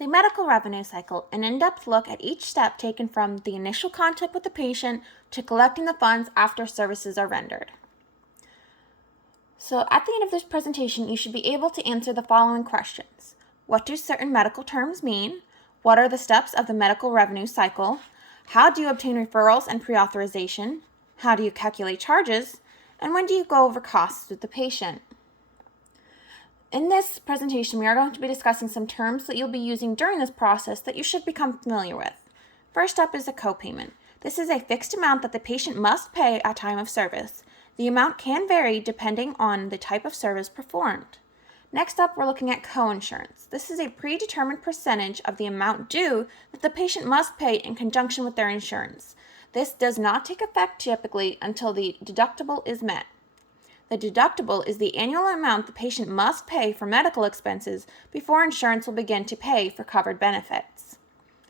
The medical revenue cycle, an in-depth look at each step taken from the initial contact with the patient to collecting the funds after services are rendered. So at the end of this presentation, you should be able to answer the following questions. What do certain medical terms mean? What are the steps of the medical revenue cycle? How do you obtain referrals and pre-authorization? How do you calculate charges? And when do you go over costs with the patient? In this presentation, we are going to be discussing some terms that you'll be using during this process that you should become familiar with. First up is a copayment. This is a fixed amount that the patient must pay at time of service. The amount can vary depending on the type of service performed. Next up, we're looking at coinsurance. This is a predetermined percentage of the amount due that the patient must pay in conjunction with their insurance. This does not take effect typically until the deductible is met. The deductible is the annual amount the patient must pay for medical expenses before insurance will begin to pay for covered benefits.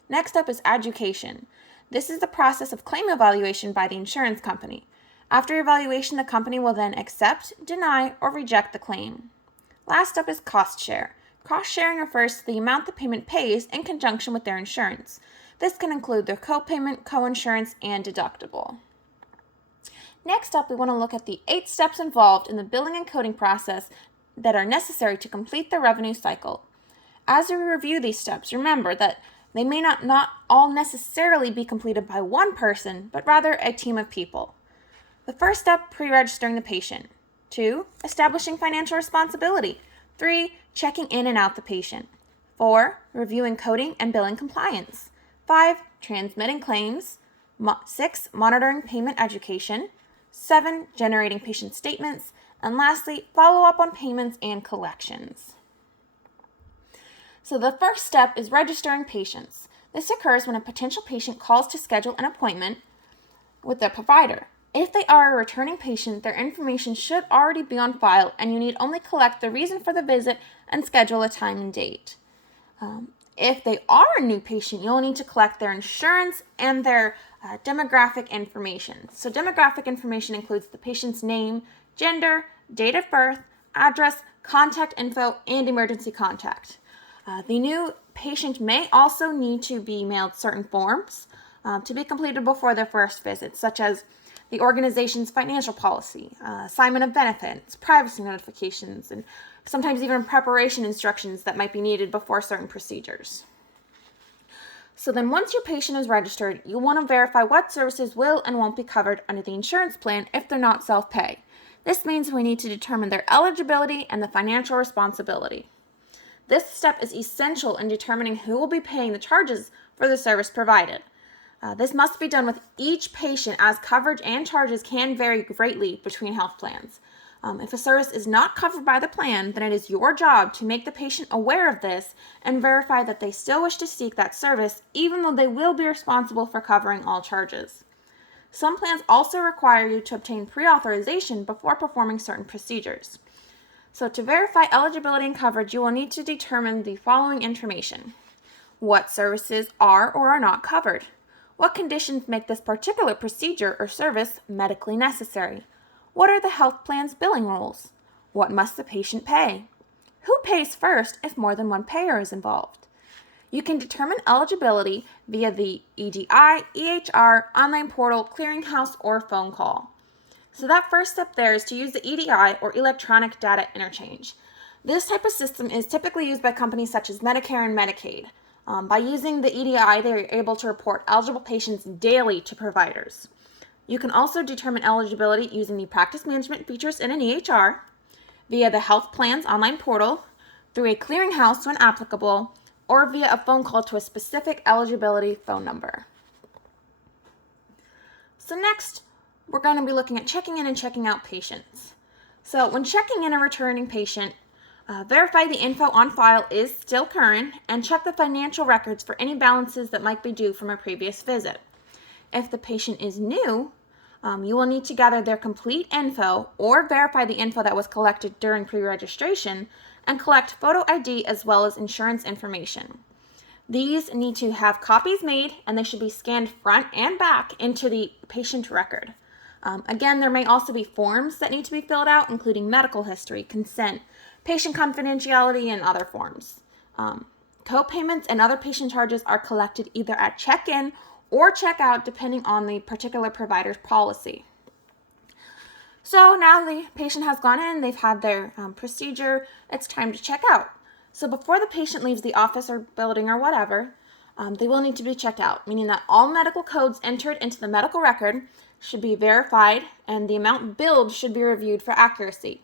Next up is adjudication. This is the process of claim evaluation by the insurance company. After evaluation, the company will then accept, deny, or reject the claim. Last up is cost share. Cost sharing refers to the amount the payment pays in conjunction with their insurance. This can include their copayment, coinsurance, and deductible. Next up, we want to look at the 8 steps involved in the billing and coding process that are necessary to complete the revenue cycle. As we review these steps, remember that they may not all necessarily be completed by one person, but rather a team of people. The first step, pre-registering the patient. 2, establishing financial responsibility. 3, checking in and out the patient. 4, reviewing coding and billing compliance. 5, transmitting claims. 6, monitoring payment education. 7, generating patient statements, and lastly, follow up on payments and collections. So the first step is registering patients. This occurs when a potential patient calls to schedule an appointment with their provider. If they are a returning patient, their information should already be on file, and you need only collect the reason for the visit and schedule a time and date. If they are a new patient, you'll need to collect their insurance and their demographic information. So demographic information includes the patient's name, gender, date of birth, address, contact info, and emergency contact. The new patient may also need to be mailed certain forms to be completed before their first visit, such as the organization's financial policy, assignment of benefits, privacy notifications, and sometimes even preparation instructions that might be needed before certain procedures. So then once your patient is registered, you'll want to verify what services will and won't be covered under the insurance plan if they're not self-pay. This means we need to determine their eligibility and the financial responsibility. This step is essential in determining who will be paying the charges for the service provided. This must be done with each patient, as coverage and charges can vary greatly between health plans. If a service is not covered by the plan, then it is your job to make the patient aware of this and verify that they still wish to seek that service, even though they will be responsible for covering all charges. Some plans also require you to obtain pre-authorization before performing certain procedures. So to verify eligibility and coverage, you will need to determine the following information. What services are or are not covered? What conditions make this particular procedure or service medically necessary? What are the health plan's billing rules? What must the patient pay? Who pays first if more than one payer is involved? You can determine eligibility via the EDI, EHR, online portal, clearinghouse, or phone call. So that first step there is to use the EDI, or electronic data interchange. This type of system is typically used by companies such as Medicare and Medicaid. By using the EDI, they are able to report eligible patients daily to providers. You can also determine eligibility using the practice management features in an EHR, via the health plan's online portal, through a clearinghouse when applicable, or via a phone call to a specific eligibility phone number. So next, we're going to be looking at checking in and checking out patients. So when checking in a returning patient, verify the info on file is still current and check the financial records for any balances that might be due from a previous visit. If the patient is new, you will need to gather their complete info or verify the info that was collected during pre-registration and collect photo ID as well as insurance information. These need to have copies made and they should be scanned front and back into the patient record. Again, there may also be forms that need to be filled out, including medical history, consent, patient confidentiality, and other forms. Co-payments and other patient charges are collected either at check-in or check-out depending on the particular provider's policy. So now the patient has gone in, they've had their procedure, it's time to check out. So before the patient leaves the office or building or whatever, they will need to be checked out, meaning that all medical codes entered into the medical record should be verified and the amount billed should be reviewed for accuracy.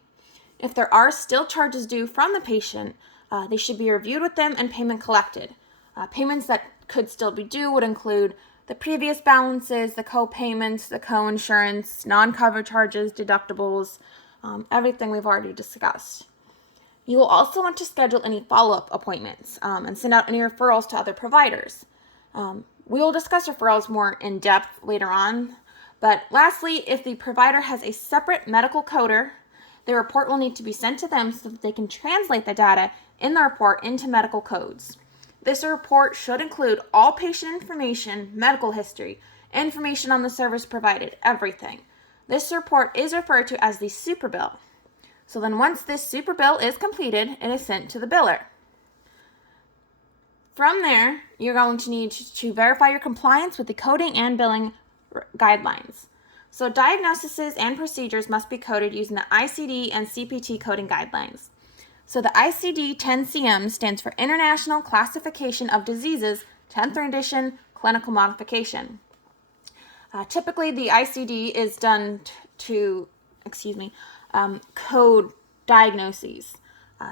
If there are still charges due from the patient, they should be reviewed with them and payment collected. Payments that could still be due would include the previous balances, the co-payments, the co-insurance, non-cover charges, deductibles, everything we've already discussed. You will also want to schedule any follow-up appointments and send out any referrals to other providers. We will discuss referrals more in depth later on, but lastly, if the provider has a separate medical coder, the report will need to be sent to them so that they can translate the data in the report into medical codes. This report should include all patient information, medical history, information on the service provided, everything. This report is referred to as the super bill. So then once this super bill is completed, it is sent to the biller. From there, you're going to need to verify your compliance with the coding and billing guidelines. So diagnoses and procedures must be coded using the ICD and CPT coding guidelines. So the ICD-10-CM stands for International Classification of Diseases, 10th edition, clinical modification. Typically, the ICD is done to code diagnoses.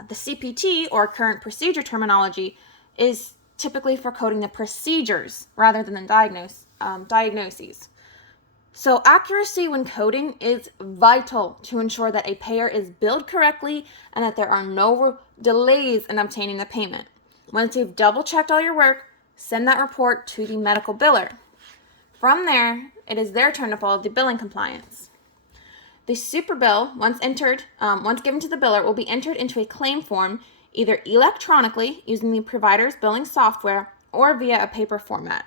The CPT, or current procedure terminology, is typically for coding the procedures rather than the diagnoses. So accuracy when coding is vital to ensure that a payer is billed correctly and that there are no delays in obtaining the payment. Once you've double-checked all your work, send that report to the medical biller. From there, it is their turn to follow the billing compliance. The super bill, once given to the biller, will be entered into a claim form either electronically using the provider's billing software or via a paper format.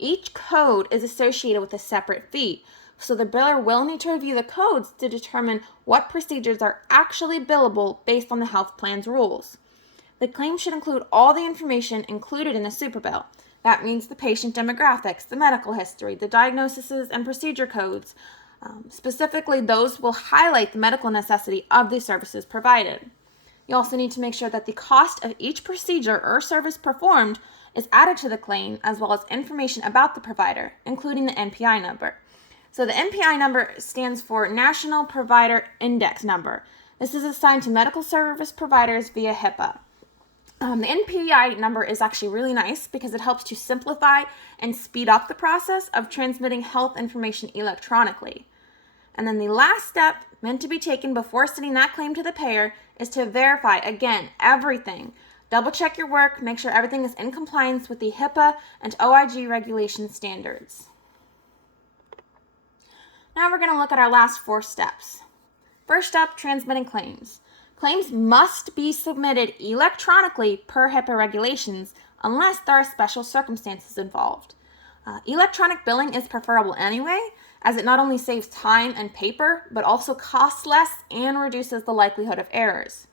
Each code is associated with a separate fee, so the biller will need to review the codes to determine what procedures are actually billable based on the health plan's rules. The claim should include all the information included in the super bill. That means the patient demographics, the medical history, the diagnoses and procedure codes. Specifically, those will highlight the medical necessity of the services provided. You also need to make sure that the cost of each procedure or service performed is added to the claim, as well as information about the provider, including the NPI number. So the NPI number stands for National Provider Index Number. This is assigned to medical service providers via HIPAA. The NPI number is actually really nice because it helps to simplify and speed up the process of transmitting health information electronically. And then the last step meant to be taken before sending that claim to the payer is to verify, again, everything. Double check your work, make sure everything is in compliance with the HIPAA and OIG regulation standards. Now we're going to look at our last 4 steps. First up, transmitting claims. Claims must be submitted electronically per HIPAA regulations unless there are special circumstances involved. Electronic billing is preferable anyway, as it not only saves time and paper, but also costs less and reduces the likelihood of errors.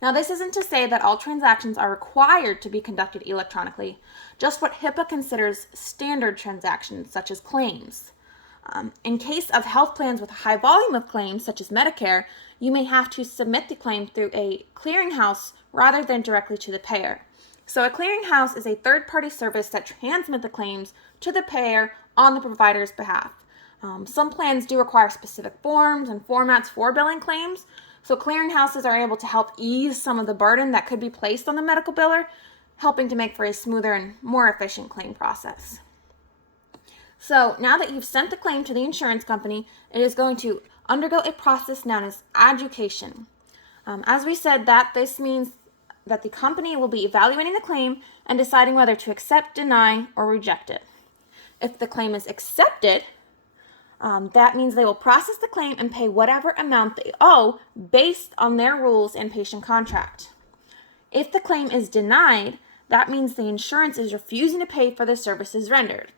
Now, this isn't to say that all transactions are required to be conducted electronically, just what HIPAA considers standard transactions, such as claims. In case of health plans with a high volume of claims, such as Medicare, you may have to submit the claim through a clearinghouse rather than directly to the payer. So a clearinghouse is a third-party service that transmits the claims to the payer on the provider's behalf. Some plans do require specific forms and formats for billing claims, so clearinghouses are able to help ease some of the burden that could be placed on the medical biller, helping to make for a smoother and more efficient claim process. So now that you've sent the claim to the insurance company, it is going to undergo a process known as adjudication. As we said, this means that the company will be evaluating the claim and deciding whether to accept, deny, or reject it. If the claim is accepted, that means they will process the claim and pay whatever amount they owe based on their rules and patient contract. If the claim is denied, that means the insurance is refusing to pay for the services rendered.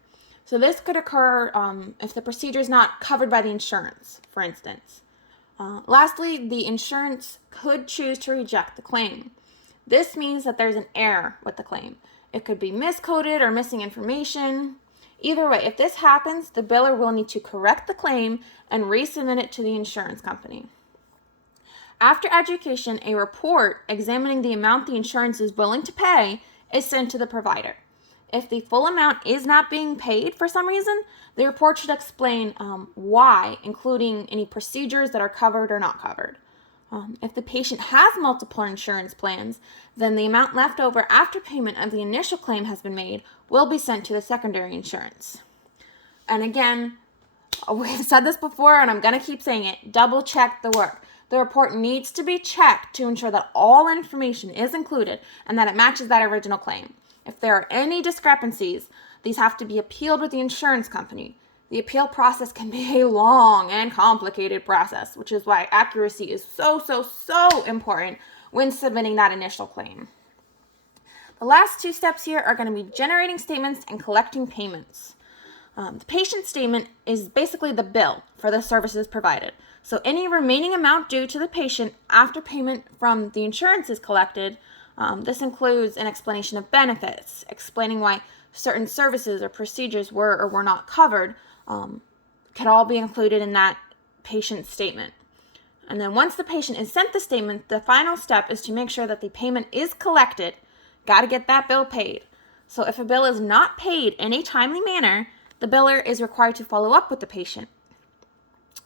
So this could occur if the procedure is not covered by the insurance, for instance. Lastly, the insurance could choose to reject the claim. This means that there's an error with the claim. It could be miscoded or missing information. Either way, if this happens, the biller will need to correct the claim and resubmit it to the insurance company. After adjudication, a report examining the amount the insurance is willing to pay is sent to the provider. If the full amount is not being paid for some reason, the report should explain why, including any procedures that are covered or not covered. If the patient has multiple insurance plans, then the amount left over after payment of the initial claim has been made will be sent to the secondary insurance. And again, we've said this before and I'm going to keep saying it, double check the work. The report needs to be checked to ensure that all information is included and that it matches that original claim. If there are any discrepancies, these have to be appealed with the insurance company. The appeal process can be a long and complicated process, which is why accuracy is so important when submitting that initial claim. The last two steps here are going to be generating statements and collecting payments. The patient statement is basically the bill for the services provided. So any remaining amount due to the patient after payment from the insurance is collected. This includes an explanation of benefits, explaining why certain services or procedures were or were not covered, can all be included in that patient statement. And then once the patient is sent the statement, the final step is to make sure that the payment is collected. Got to get that bill paid. So if a bill is not paid in a timely manner, the biller is required to follow up with the patient.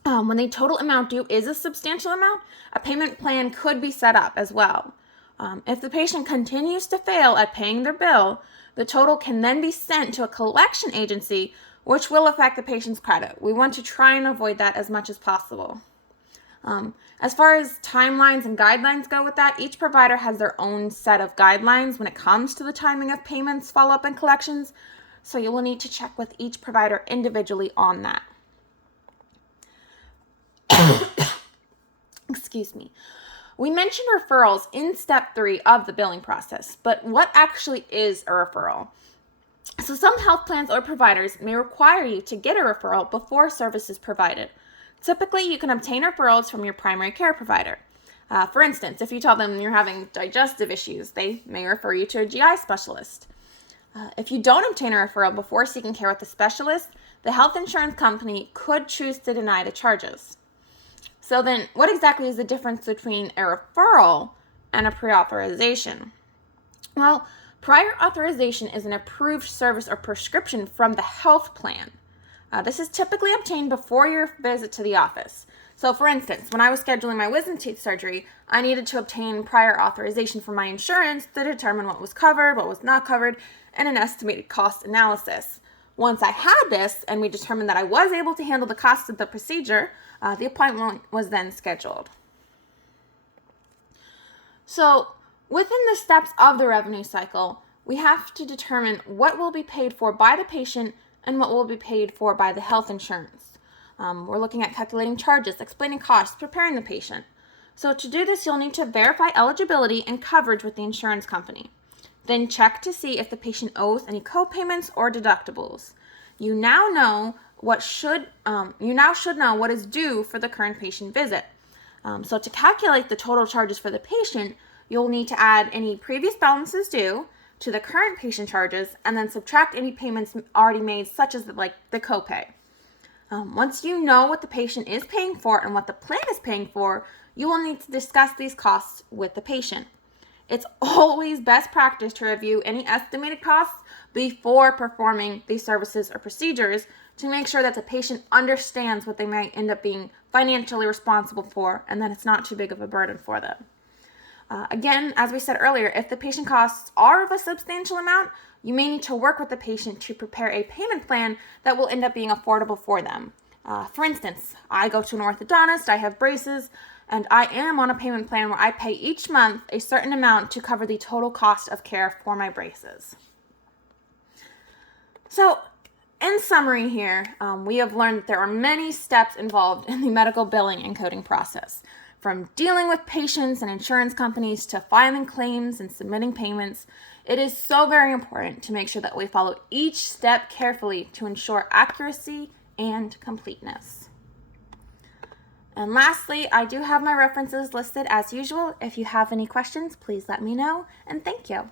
When the total amount due is a substantial amount, a payment plan could be set up as well. If the patient continues to fail at paying their bill, the total can then be sent to a collection agency, which will affect the patient's credit. We want to try and avoid that as much as possible. As far as timelines and guidelines go with that, each provider has their own set of guidelines when it comes to the timing of payments, follow-up, and collections, so you will need to check with each provider individually on that. Excuse me. We mentioned referrals in step 3 of the billing process, but what actually is a referral? So some health plans or providers may require you to get a referral before service is provided. Typically, you can obtain referrals from your primary care provider. For instance, if you tell them you're having digestive issues, they may refer you to a GI specialist. If you don't obtain a referral before seeking care with a specialist, the health insurance company could choose to deny the charges. So then, what exactly is the difference between a referral and a pre-authorization? Well, prior authorization is an approved service or prescription from the health plan. This is typically obtained before your visit to the office. So for instance, when I was scheduling my wisdom teeth surgery, I needed to obtain prior authorization from my insurance to determine what was covered, what was not covered, and an estimated cost analysis. Once I had this and we determined that I was able to handle the cost of the procedure, the appointment was then scheduled. So within the steps of the revenue cycle, we have to determine what will be paid for by the patient and what will be paid for by the health insurance. We're looking at calculating charges, explaining costs, preparing the patient. So to do this, you'll need to verify eligibility and coverage with the insurance company. Then check to see if the patient owes any co-payments or deductibles. You now should know what is due for the current patient visit. So to calculate the total charges for the patient, you'll need to add any previous balances due to the current patient charges and then subtract any payments already made, such as the copay. Once you know what the patient is paying for and what the plan is paying for, you will need to discuss these costs with the patient. It's always best practice to review any estimated costs before performing these services or procedures to make sure that the patient understands what they might end up being financially responsible for and that it's not too big of a burden for them. Again, as we said earlier, if the patient costs are of a substantial amount, you may need to work with the patient to prepare a payment plan that will end up being affordable for them. For instance, I go to an orthodontist, I have braces, and I am on a payment plan where I pay each month a certain amount to cover the total cost of care for my braces. So, in summary here, we have learned that there are many steps involved in the medical billing and coding process. From dealing with patients and insurance companies to filing claims and submitting payments, it is so very important to make sure that we follow each step carefully to ensure accuracy and completeness. And lastly, I do have my references listed as usual. If you have any questions, please let me know, and thank you.